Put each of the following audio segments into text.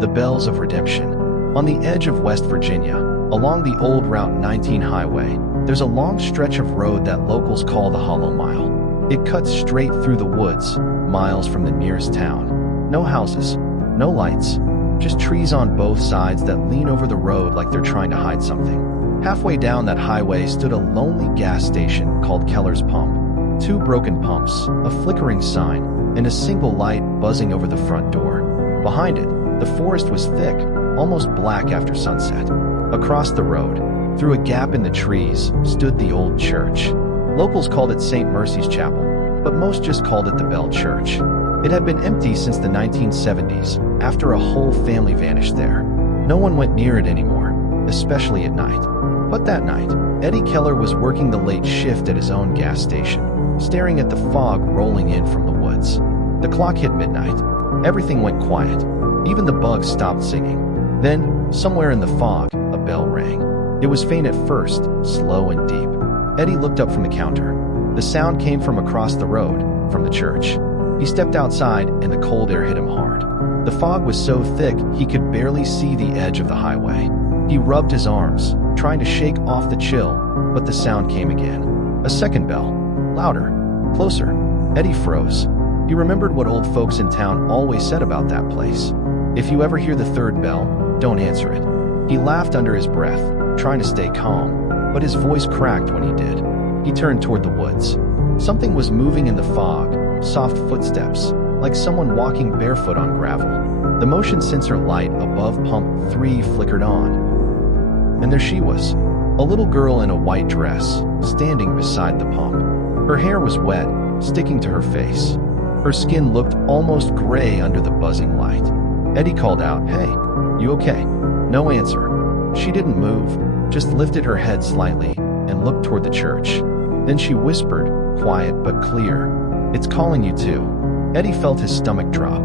The Bells of Redemption. On the edge of West Virginia, along the old Route 19 highway, there's a long stretch of road that locals call the Hollow Mile. It cuts straight through the woods, miles from the nearest town. No houses, no lights, just trees on both sides that lean over the road like they're trying to hide something. Halfway down that highway stood a lonely gas station called Keller's Pump. 2 broken pumps, a flickering sign, and a single light buzzing over the front door. Behind it, the forest was thick, almost black after sunset. Across the road, through a gap in the trees, stood the old church. Locals called it St. Mercy's Chapel, but most just called it the Bell Church. It had been empty since the 1970s, after a whole family vanished there. No one went near it anymore, especially at night. But that night, Eddie Keller was working the late shift at his own gas station, staring at the fog rolling in from the woods. The clock hit midnight. Everything went quiet. Even the bugs stopped singing. Then, somewhere in the fog, a bell rang. It was faint at first, slow and deep. Eddie looked up from the counter. The sound came from across the road, from the church. He stepped outside, and the cold air hit him hard. The fog was so thick he could barely see the edge of the highway. He rubbed his arms, trying to shake off the chill, but the sound came again. A second bell. Louder. Closer. Eddie froze. He remembered what old folks in town always said about that place. If you ever hear the third bell, don't answer it. He laughed under his breath, trying to stay calm, but his voice cracked when he did. He turned toward the woods. Something was moving in the fog, soft footsteps, like someone walking barefoot on gravel. The motion sensor light above pump 3 flickered on. And there she was, a little girl in a white dress, standing beside the pump. Her hair was wet, sticking to her face. Her skin looked almost gray under the buzzing light. Eddie called out, "Hey, you okay?" No answer. She didn't move, just lifted her head slightly and looked toward the church. Then she whispered, quiet but clear, "It's calling you too." Eddie felt his stomach drop.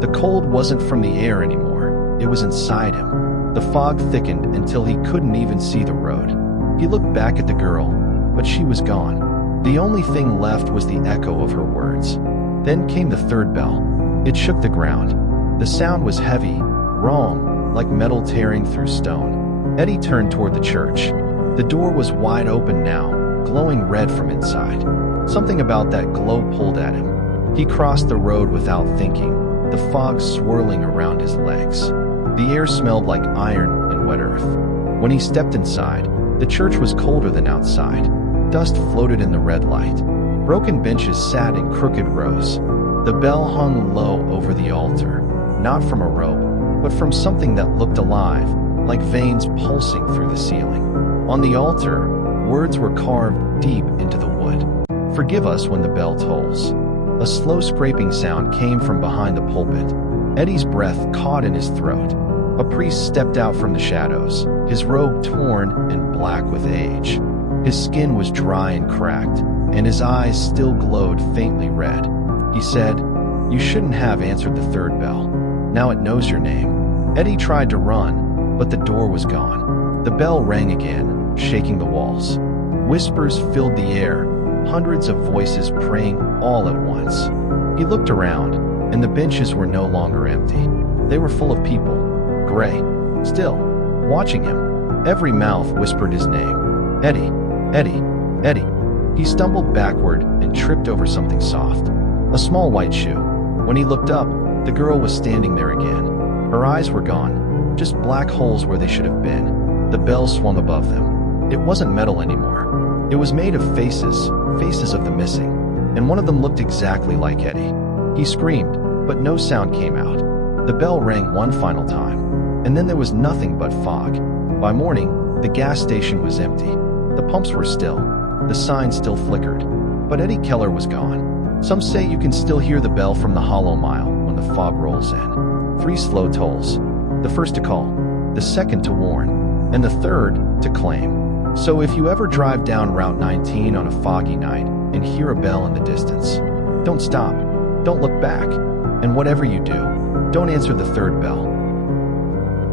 The cold wasn't from the air anymore. It was inside him. The fog thickened until he couldn't even see the road. He looked back at the girl, but she was gone. The only thing left was the echo of her words. Then came the third bell. It shook the ground. The sound was heavy, wrong, like metal tearing through stone. Eddie turned toward the church. The door was wide open now, glowing red from inside. Something about that glow pulled at him. He crossed the road without thinking, the fog swirling around his legs. The air smelled like iron and wet earth. When he stepped inside, the church was colder than outside. Dust floated in the red light. Broken benches sat in crooked rows. The bell hung low over the altar, not from a rope, but from something that looked alive, like veins pulsing through the ceiling. On the altar, words were carved deep into the wood. "Forgive us when the bell tolls." A slow scraping sound came from behind the pulpit. Eddie's breath caught in his throat. A priest stepped out from the shadows, his robe torn and black with age. His skin was dry and cracked, and his eyes still glowed faintly red. He said, "You shouldn't have answered the third bell. Now it knows your name." Eddie tried to run, but the door was gone. The bell rang again, shaking the walls. Whispers filled the air, hundreds of voices praying all at once. He looked around, and the benches were no longer empty. They were full of people, gray, still, watching him. Every mouth whispered his name. "Eddie, Eddie, Eddie." He stumbled backward and tripped over something soft. A small white shoe. When he looked up, the girl was standing there again. Her eyes were gone, just black holes where they should have been. The bell swung above them. It wasn't metal anymore. It was made of faces, faces of the missing, and one of them looked exactly like Eddie. He screamed, but no sound came out. The bell rang one final time, and then there was nothing but fog. By morning, the gas station was empty. The pumps were still. The sign still flickered. But Eddie Keller was gone. Some say you can still hear the bell from the Hollow Mile when the fog rolls in. 3 slow tolls. The first to call, the second to warn, and the third to claim. So if you ever drive down Route 19 on a foggy night and hear a bell in the distance, don't stop, don't look back, and whatever you do, don't answer the third bell.